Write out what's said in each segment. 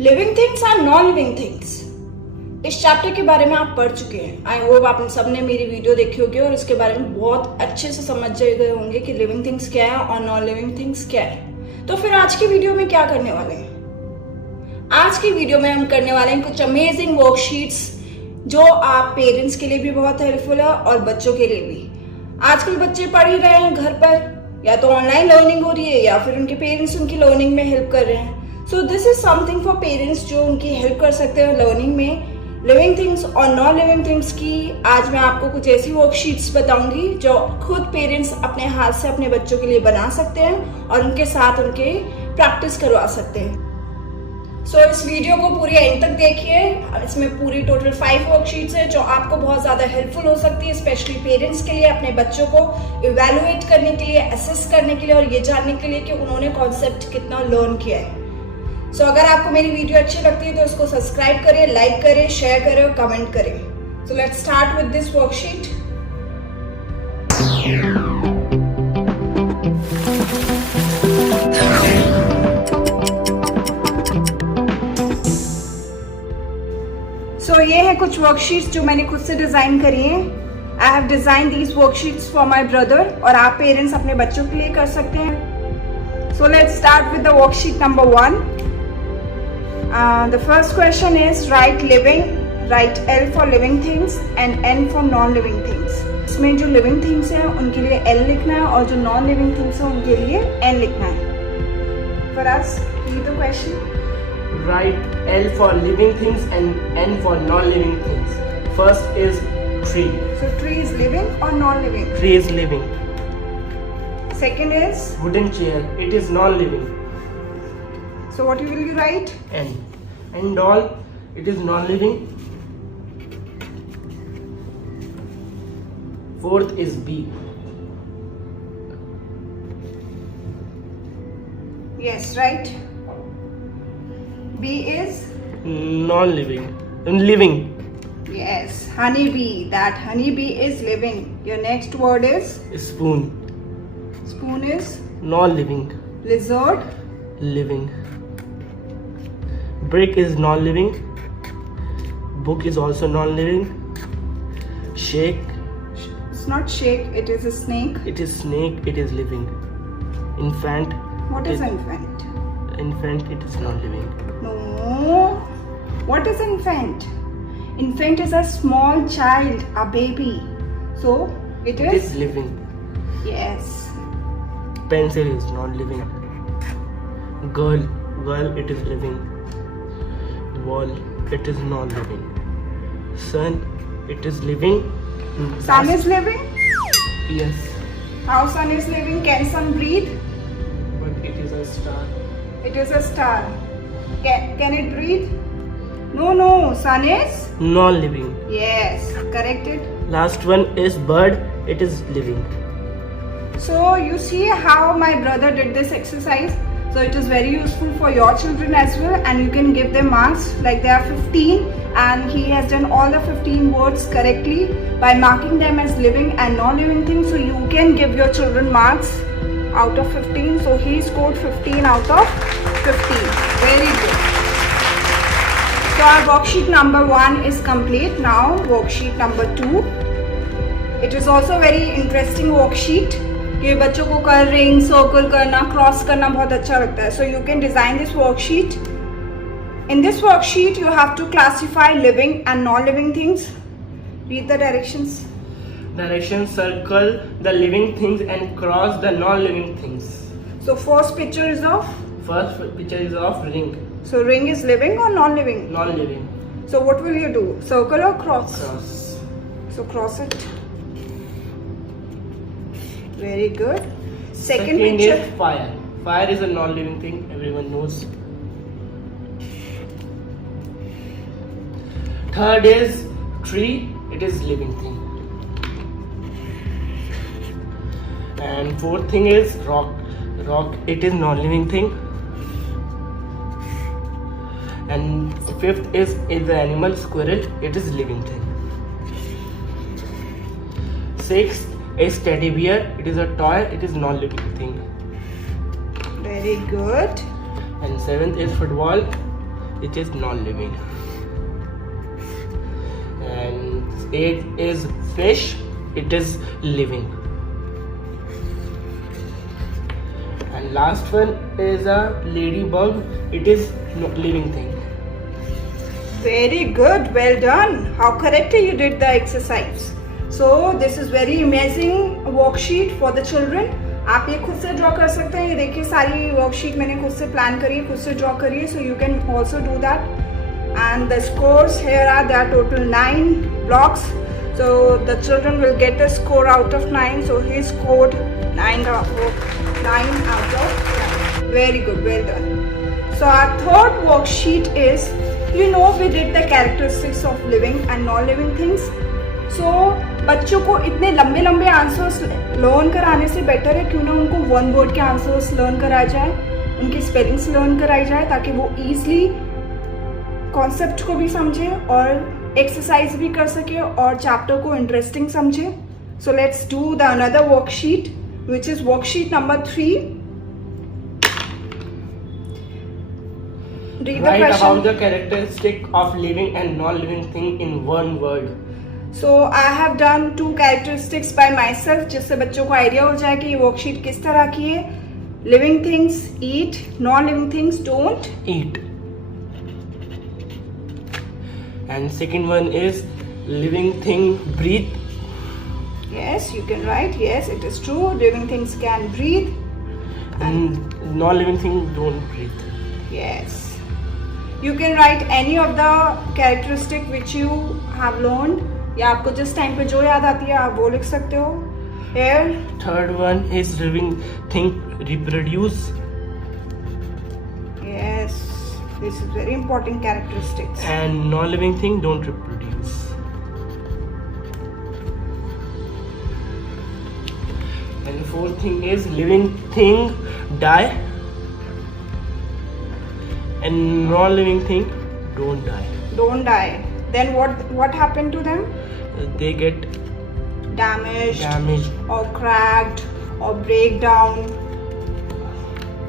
Living things are non living things. इस chapter के बारे में आप पढ़ चुके हैं। आई होप आप सबने मेरी वीडियो देखी होगी और इसके बारे में बहुत अच्छे से समझ गए होंगे कि लिविंग थिंग्स क्या है और नॉन लिविंग थिंग्स क्या है। तो फिर आज की वीडियो में क्या करने वाले हैं? आज की वीडियो में हम करने वाले हैं कुछ अमेजिंग वर्कशीट्स जो आप पेरेंट्स के लिए भी बहुत हेल्पफुल है और बच्चों के लिए भी। आजकल बच्चे पढ़ ही रहे हैं घर पर, या तो ऑनलाइन लर्निंग हो रही है या फिर उनके पेरेंट्स उनकी लर्निंग में हेल्प कर रहे हैं। So this is something for parents जो उनकी हेल्प कर सकते हैं लर्निंग में। लिविंग थिंग्स और नॉन लिविंग थिंग्स की आज मैं आपको कुछ ऐसी वर्कशीट्स बताऊंगी जो खुद पेरेंट्स अपने हाथ से अपने बच्चों के लिए बना सकते हैं और उनके साथ उनके प्रैक्टिस करवा सकते हैं। सो इस वीडियो को पूरी एंड तक देखिए। इसमें पूरी टोटल 5 वर्कशीट्स है जो आपको बहुत ज्यादा हेल्पफुल हो सकती है, स्पेशली पेरेंट्स के लिए अपने बच्चों को इवैल्यूएट करने के लिए, असेस करने के लिए और ये जानने के लिए कि उन्होंने कॉन्सेप्ट कितना लर्न किया है। सो अगर आपको मेरी वीडियो अच्छी लगती है तो इसको सब्सक्राइब करें, लाइक करें, शेयर करें और कमेंट करें। So let's start with this worksheet. So ये है कुछ वर्कशीट्स जो मैंने खुद से डिजाइन करी हैं। I have design these worksheets for my brother और आप पेरेंट्स अपने बच्चों के लिए कर सकते हैं। सो let's start with the worksheet number 1। The first question is write living, write L for living things and N for non-living things. इसमें जो living things हैं उनके लिए L लिखना है और जो non-living things हैं उनके लिए N लिखना है। For us, read the question. Write L for living things and N for non-living things. First is tree. So tree is living or non-living? Tree is living. Second is Wooden chair. It is non-living. so what will you write? N. And doll. It is non-living. Fourth is B. Yes, right. B is Non-living. Living. yes, honeybee. That honeybee is living. Your next word is Spoon. spoon is Non-living. lizard. Living. Brick is non-living. Book is also non-living. Shake. It's not shake, it is a snake. It is snake. It is living. Infant. What is infant? Infant. It is non-living. No. What is infant? Infant is a small child, a baby. So it It is is living. yes. Pencil is non-living. Girl. Girl. It is living. Wall. It is non-living. Sun. It is living. Sun is living? Yes. How sun is living? Can sun breathe? But it is a star. It is a star. Can it breathe? No, sun is Non-living. yes, corrected. Last one is bird. It is living. So you see how my brother did this exercise. So it is very useful for your children as well, and you can give them marks like they are 15 and he has done all the 15 words correctly by marking them as living and non-living things. So you can give your children marks out of 15. So he scored 15 out of 15. Very good. So our worksheet number 1 is complete. Now worksheet number 2. It is also very interesting worksheet. ये बच्चों को colouring, circle करना, cross करना बहुत अच्छा लगता है. So you can design this worksheet. In this worksheet you have to classify living and non living things. Read the directions. Directions: circle the living things and cross the non-living things. So first picture is of, First picture is of ring. so ring is living or non living? Non-living. So what will you do? Circle or cross? Cross. So cross it. Very good. Second is picture. fire. Fire is a non-living thing. Everyone knows. Third is tree. It is living thing. And fourth thing is rock. Rock. It is non-living thing. And fifth is the animal squirrel. It is living thing. Sixth is teddy bear. It is a toy. It is non-living thing. Very good. And seventh is football. it is non-living. And 8 is fish, it is living. And last one is a ladybug, it is living thing. Very good, well done. How correctly you did the exercise. So this is very amazing worksheet for the children. आप ये खुद से draw कर सकते हैं. ये देखिए सारी वर्कशीट मैंने खुद से प्लान करी है, खुद से ड्रॉ करी है. So you can also do that. And the scores here are, there are total 9 blocks. So the children will get the score out of 9. So he scored 9 out of 10. Very good, well done. So our third worksheet is, you know, we did the characteristics of living and non-living things. So बच्चों को इतने लंबे लंबे answers learn कराने से better है क्यों ना उनको वन वर्ड के आंसर्स लर्न कराया जाए, उनकी स्पेलिंग्स लर्न कराई जाए, ताकि वो इजीली कॉन्सेप्ट को भी समझे और एक्सरसाइज भी कर सके और चैप्टर को इंटरेस्टिंग समझे. So let's do the another worksheet which is worksheet number 3. Write about the characteristic of living and non-living thing in one word. So I have done 2 characteristics by myself, जिससे बच्चों को idea हो जाए कि ये worksheet किस तरह की है. Living things eat, non-living things don't eat. And second one is living thing breathe. Yes, you can write. Yes, it is true. Living things can breathe. And non-living thing don't breathe. Yes. You can write any of the characteristic which you have learned. या आपको जिस time पे जो याद आती है आप वो लिख सकते हो. Here. Third one is living thing reproduce. Yes, this is very important characteristics. And non-living thing don't reproduce. And the fourth thing is living thing die. And non-living thing don't die. Don't die. Then what happened to them? They get damaged or cracked or break down.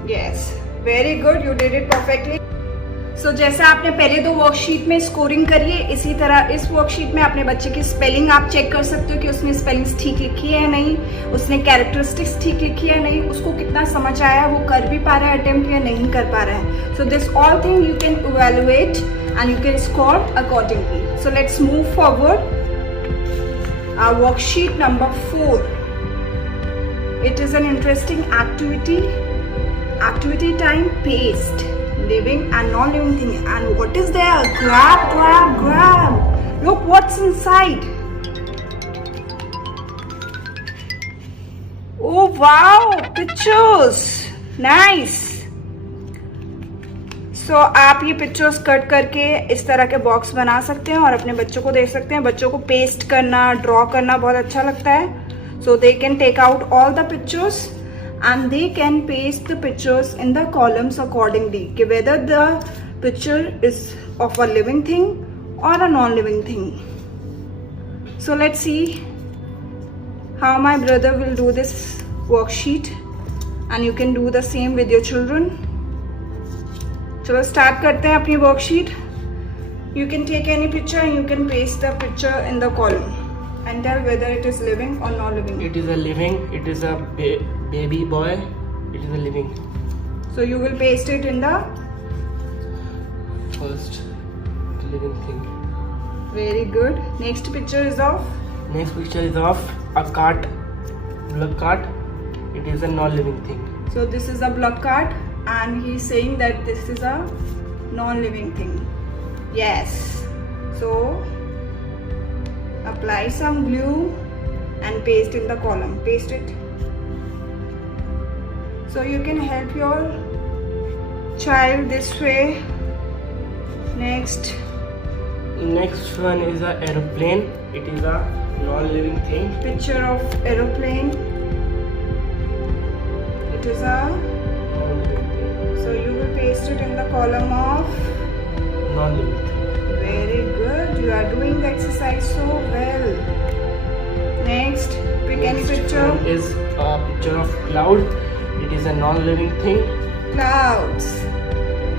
Yes, very good, you did it perfectly. So जैसे आपने पहले 2 worksheet में scoring करी है, इसी तरह इस worksheet में अपने बच्चे की स्पेलिंग आप चेक कर सकते हो कि उसने स्पेलिंग्स ठीक लिखी है या नहीं, उसने कैरेक्टरिस्टिक्स ठीक लिखी है नहीं, उसको कितना समझ आया, वो कर भी पा रहा है अटेम्प्ट या नहीं कर पा रहा है. So this all thing you can evaluate and you can score accordingly. So let's move forward. Our worksheet number 4. It is an interesting activity. Activity time, paste, living and non-living thing. And what is there? Grab. Look what's inside. Oh wow, pictures. Nice. So आप ये pictures cut करके इस तरह के box बना सकते हैं और अपने बच्चों को दे सकते हैं. बच्चों को पेस्ट करना, ड्रॉ करना बहुत अच्छा लगता है. So they can take out all the pictures and they can paste the pictures in the columns accordingly, कि whether the picture is of a living thing or a non-living thing. So let's see how my brother will do this worksheet and you can do the same with your children. चलो start करते हैं अपनी worksheet. You can take any picture and you can paste the picture in the column and tell whether it is living or not living. It is a living, it is a baby boy, it is a living. So you will paste it in the first living thing. Very good. Next picture is of? Next picture is of a cart, block cart. It is a non-living thing. So this is a block cart and he is saying that this is a non-living thing. Yes. So apply some glue and paste in the column. Paste it. So you can help your child this way. Next one is a aeroplane. It is a non-living thing. Picture of aeroplane. It is a non-living thing. So you will paste it in the column of non-living thing. Very good. You are doing the exercise so well. Next, pick any picture. One is a picture of cloud. It is a non-living thing. Clouds.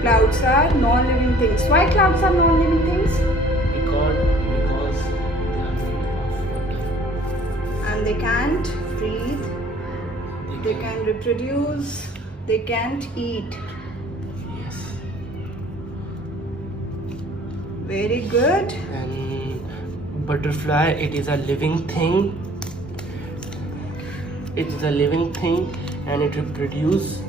Clouds are non-living things. Why clouds are non-living things? Because they are made of water. And they can't breathe, they can reproduce, they can't eat. Yes. Very good. And butterfly, it is a living thing. It is a living thing and it reproduces.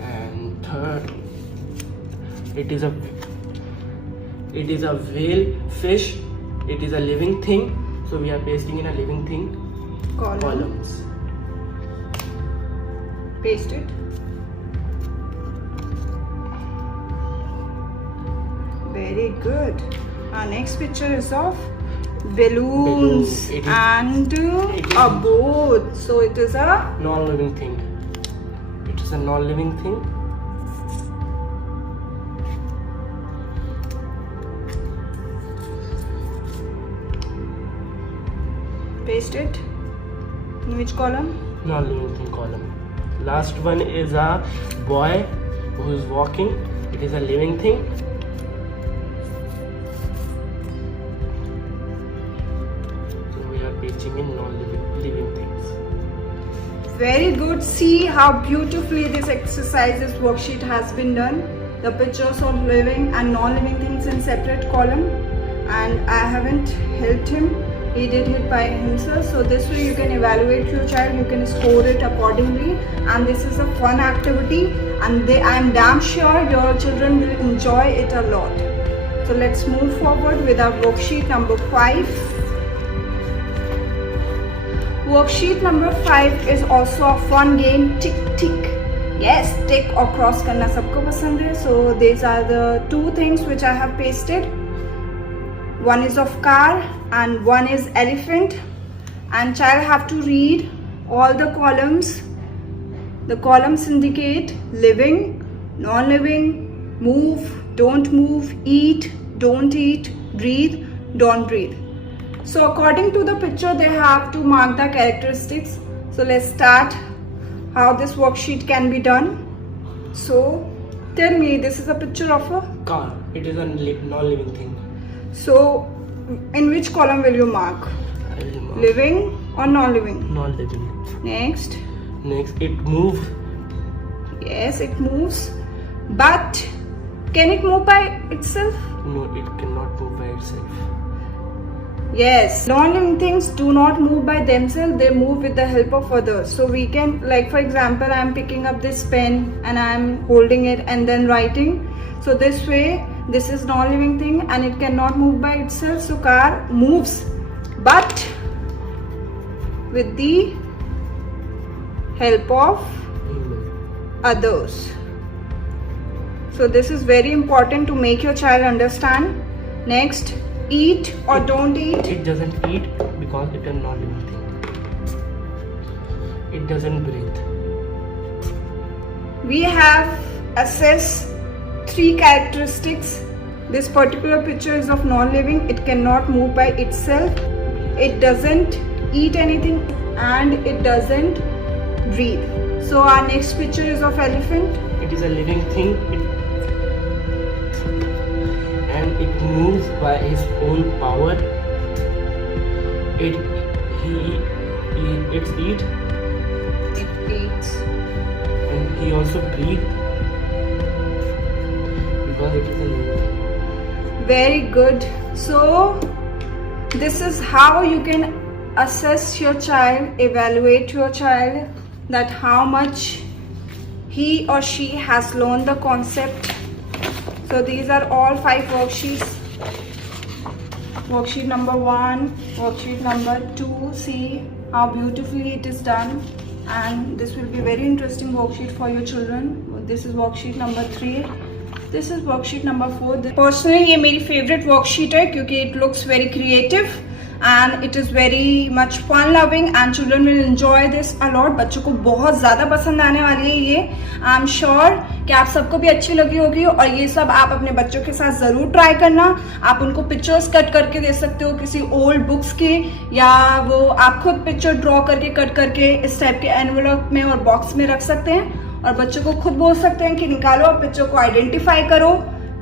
And third, it is a whale fish. It is a living thing, so we are pasting in a living thing columns. Paste it. Very good. Our next picture is of balloons Balloon. and a boat. So it is a Non-living thing. It is a non-living thing. paste it. In which column? Non-living thing column. Last one is a boy who is walking. It is a living thing. So we are pasting in non-living things. Very good. See how beautifully this exercises worksheet has been done. The pictures of living and non-living things in separate column, and I haven't helped him. He did it by himself. So this way you can evaluate your child, you can score it accordingly, and this is a fun activity, and I am damn sure your children will enjoy it a lot. So let's move forward with our worksheet number 5. Worksheet number 5 is also a fun game, tick tick. Yes, tick or cross karna sabko pasand hai. So these are the two things which I have pasted. One is of car and one is elephant, and child have to read all the columns. The columns indicate living, non-living, move, don't move, eat, don't eat, breathe, don't breathe. So according to the picture they have to mark the characteristics. So let's start how this worksheet can be done. So tell me, this is a picture of a Car. It is a non-living thing. So in which column will you mark? I will mark Living or non-living? non-living. Next. Next, it moves. Yes, it moves. But can it move by itself? No, it cannot move by itself. Yes, non-living things do not move by themselves, they move with the help of others. So we can, like for example, I am picking up this pen and I am holding it and then writing. So this way, this is non-living thing and it cannot move by itself. So car moves, but with the help of others. So this is very important to make your child understand. Next, eat or don't eat. It doesn't eat because it is not living thing. It doesn't breathe. We have assessed 3 characteristics. This particular picture is of non-living. It cannot move by itself. It doesn't eat anything and it doesn't breathe. So our next picture is of elephant. It is a living thing. And it moves by his own power. It eats It eats. and he also breathes because it is a living thing. Very good. So this is how you can assess your child, evaluate your child, that how much he or she has learned the concept. So these are all 5 worksheets. Worksheet number 1, worksheet number 2. See how beautifully it is done, and this will be very interesting worksheet for your children. This is worksheet number 3. This is worksheet number 4. Personally ये मेरी favorite worksheet है क्योंकि it looks very creative. and it is very much fun loving and children will enjoy this a lot. बच्चों को बहुत ज़्यादा पसंद आने वाली है ये. आई एम श्योर कि आप सबको भी अच्छी लगी होगी और ये सब आप अपने बच्चों के साथ ज़रूर ट्राई करना. आप उनको पिक्चर्स कट करके दे सकते हो किसी ओल्ड बुक्स के, या वो आप खुद पिक्चर ड्रॉ करके कट करके इस टाइप के एनवेलप में और बॉक्स में रख सकते हैं और बच्चों को खुद बोल सकते हैं कि निकालो पिक्चर को आइडेंटिफाई करो,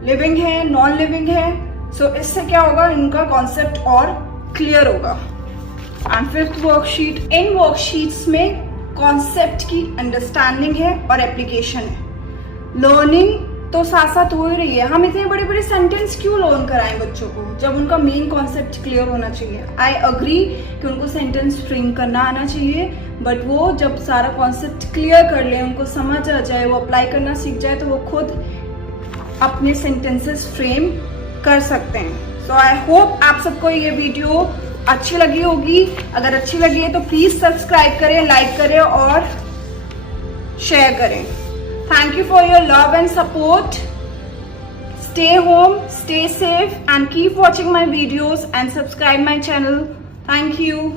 लिविंग है नॉन लिविंग है. सो इससे क्या होगा, इनका कॉन्सेप्ट और क्लियर होगा. And fifth worksheet, in worksheets में कॉन्सेप्ट की अंडरस्टैंडिंग है और एप्लीकेशन है. लर्निंग तो साथ साथ हो ही रही है. हम इतने बड़े बड़े सेंटेंस क्यों लर्न कराएं बच्चों को जब उनका मेन कॉन्सेप्ट क्लियर होना चाहिए. आई अग्री कि उनको सेंटेंस फ्रेम करना आना चाहिए, बट वो जब सारा कॉन्सेप्ट क्लियर कर ले, उनको समझ आ जाए, वो अप्लाई करना सीख जाए, तो वो खुद अपने सेंटेंसेस फ्रेम कर सकते हैं. सो आई होप आप सबको ये वीडियो अच्छी लगी होगी. अगर अच्छी लगी है तो प्लीज सब्सक्राइब करें, लाइक करें और शेयर करें. Thank you for your love and support. Stay home, stay safe and keep watching my videos and subscribe my channel. Thank you.